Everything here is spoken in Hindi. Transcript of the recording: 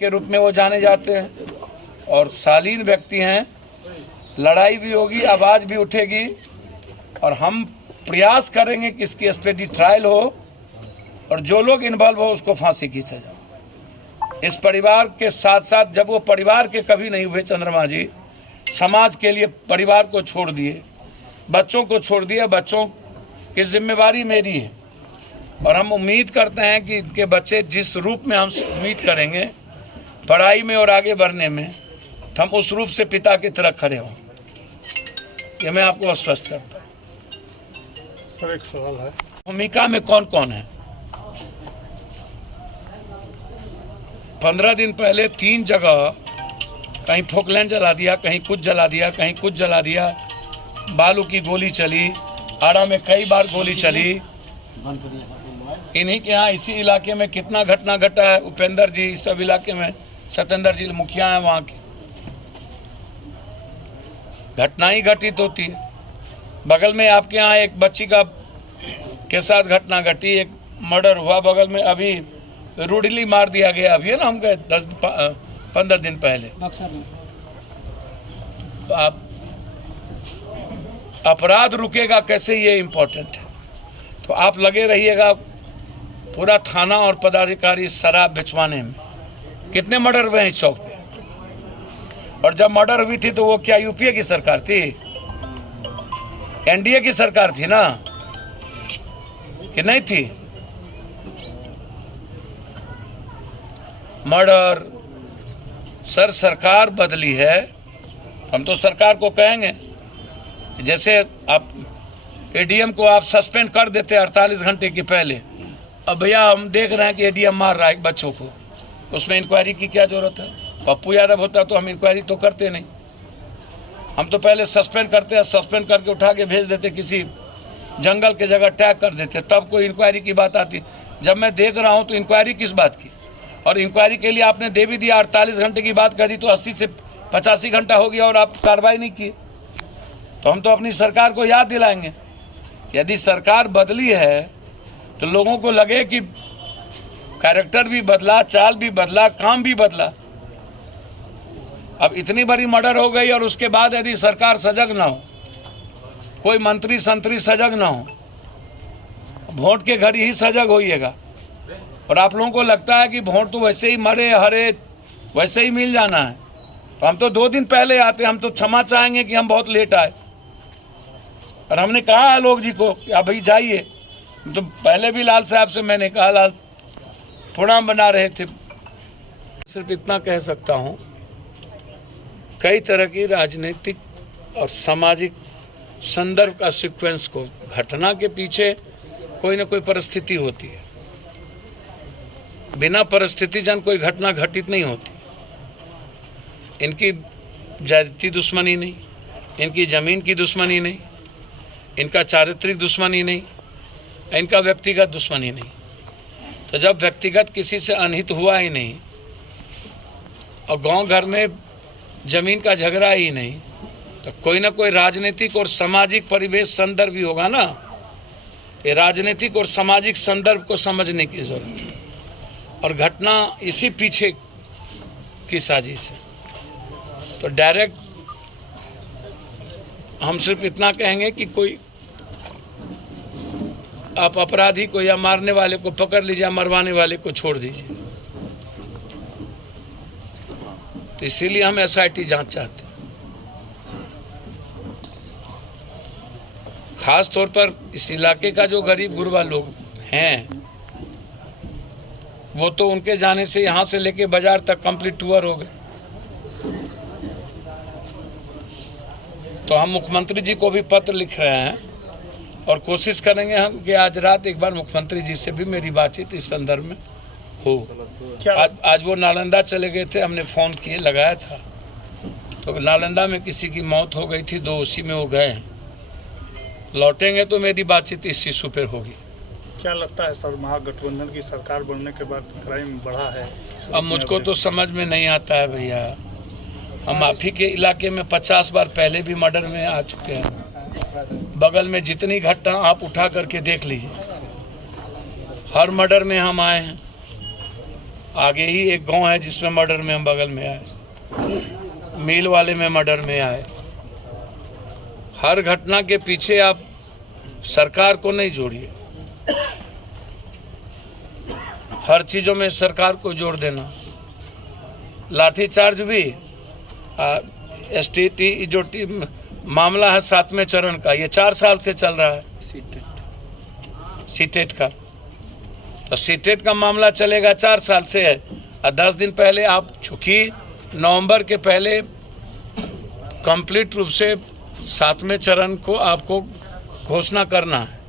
के रूप में वो जाने जाते हैं और शालीन व्यक्ति हैं। लड़ाई भी होगी, आवाज़ भी उठेगी और हम प्रयास करेंगे कि इसकी स्पीडी ट्रायल हो और जो लोग इन्वॉल्व हो उसको फांसी की सजा। इस परिवार के साथ साथ जब वो परिवार के कभी नहीं हुए चंद्रमा जी, समाज के लिए परिवार को छोड़ दिए, बच्चों को छोड़ दिया। बच्चों की जिम्मेवारी मेरी है और हम उम्मीद करते हैं कि इनके बच्चे जिस रूप में हमसे उम्मीद करेंगे पढ़ाई में और आगे बढ़ने में, तो हम उस रूप से पिता की तरह खड़े हों। ये मैं आपको आश्वस्त करता हूँ। सर एक सवाल है, भूमिका में कौन कौन है? 15 दिन पहले 3 जगह कहीं फोकलैंड जला दिया, कहीं कुछ जला दिया, कहीं कुछ जला दिया। बालू की गोली चली, आड़ा में कई बार गोली चली। इन्हीं के यहाँ इसी इलाके में कितना घटना घटा है। उपेंद्र जी सब इलाके में, सत्येंद्र जी मुखिया हैं वहाँ के, घटना ही घटित होती है। बगल में आपके यहाँ एक बच्ची का के साथ घटना घटी, एक मर्डर हुआ बगल में, अभी रूडली मार दिया गया। अभी है ना, हम गए 10-15 दिन पहले। तो आप अपराध रुकेगा कैसे, ये इम्पोर्टेंट है। तो आप लगे रहिएगा। पूरा थाना और पदाधिकारी शराब बेचवाने में। कितने मर्डर हुए हैं चौक पे? और जब मर्डर हुई थी तो वो क्या यूपीए की सरकार थी? एनडीए की सरकार थी ना, कि नहीं थी? मर्डर सर, सरकार बदली है। हम तो सरकार को कहेंगे, जैसे आप एडीएम को आप सस्पेंड कर देते 48 घंटे की पहले। अब भैया हम देख रहे हैं कि एडीएम मार रहा है बच्चों को, उसमें इंक्वायरी की क्या जरूरत है? पप्पू यादव होता तो हम इंक्वायरी तो करते नहीं। हम तो पहले सस्पेंड करते हैं, सस्पेंड करके उठा के भेज देते, किसी जंगल के जगह टैग कर देते, तब कोई इंक्वायरी की बात आती। जब मैं देख रहा हूँ तो इंक्वायरी किस बात की? और इंक्वायरी के लिए आपने दे भी दिया, 48 घंटे की बात कर दी, तो 80 से 85 घंटा हो गया और आप कार्रवाई नहीं की। तो हम तो अपनी सरकार को याद दिलाएंगे, यदि सरकार बदली है तो लोगों को लगे कि कैरेक्टर भी बदला, चाल भी बदला, काम भी बदला। अब इतनी बड़ी मर्डर हो गई और उसके बाद यदि सरकार सजग ना हो, कोई मंत्री संतरी सजग ना हो, वोट के घड़ी ही सजग होइएगा। और आप लोगों को लगता है कि वोट तो वैसे ही मरे हरे वैसे ही मिल जाना है, तो हम तो 2 दिन पहले आते। हम तो क्षमा चाहेंगे कि हम बहुत लेट आए। और हमने कहा आलोक जी को कि आप भाई जाइए। तो पहले भी लाल साहब से मैंने कहा, लाल प्रोग्राम बना रहे थे। सिर्फ इतना कह सकता हूँ, कई तरह की राजनीतिक और सामाजिक संदर्भ का सीक्वेंस को, घटना के पीछे कोई ना कोई परिस्थिति होती है। बिना परिस्थिति जन कोई घटना घटित नहीं होती। इनकी जाति दुश्मनी नहीं, इनकी जमीन की दुश्मनी नहीं, इनका चारित्रिक दुश्मनी नहीं, इनका व्यक्तिगत दुश्मनी नहीं। तो जब व्यक्तिगत किसी से अनहित हुआ ही नहीं और गांव घर में जमीन का झगड़ा ही नहीं, तो कोई ना कोई राजनीतिक और सामाजिक परिवेश संदर्भ भी होगा ना। ये राजनीतिक और सामाजिक संदर्भ को समझने की जरूरत है और घटना इसी पीछे की साजिश है। तो डायरेक्ट हम सिर्फ इतना कहेंगे कि कोई आप अपराधी को या मारने वाले को पकड़ लीजिए, मरवाने वाले को छोड़ दीजिए। तो इसीलिए हम एसआईटी जांच चाहते हैं। खास तौर पर इस इलाके का जो गरीब गुरबा लोग हैं, वो तो उनके जाने से यहाँ से लेके बाजार तक कंप्लीट टूर हो गए। तो हम मुख्यमंत्री जी को भी पत्र लिख रहे हैं और कोशिश करेंगे हम कि आज रात एक बार मुख्यमंत्री जी से भी मेरी बातचीत इस संदर्भ में हो। आज वो नालंदा चले गए थे, हमने फ़ोन किए, लगाया था, तो नालंदा में किसी की मौत हो गई थी, 2 उसी में वो गए। लौटेंगे तो मेरी बातचीत इस इशू पर होगी। क्या लगता है सर, महागठबंधन की सरकार बनने के बाद क्राइम बढ़ा है? अब मुझको तो समझ में नहीं आता है भैया। हम आप ही के इलाके में 50 बार पहले भी मर्डर में आ चुके हैं। बगल में जितनी घटना आप उठा करके देख लीजिए, हर मर्डर में हम आए हैं। आगे ही एक गांव है जिसमें मर्डर में हम बगल में आए, मील वाले में मर्डर में आए। हर घटना के पीछे आप सरकार को नहीं जोड़िए, हर चीजों में सरकार को जोड़ देना। लाठीचार्ज भी STT जो मामला है 7वें चरण का, ये 4 साल से चल रहा है। सीटेट का, तो सीटेट का मामला चलेगा 4 साल से है। और 10 दिन पहले आप, चूंकि नवंबर के पहले कंप्लीट रूप से 7वें चरण को आपको घोषणा करना है।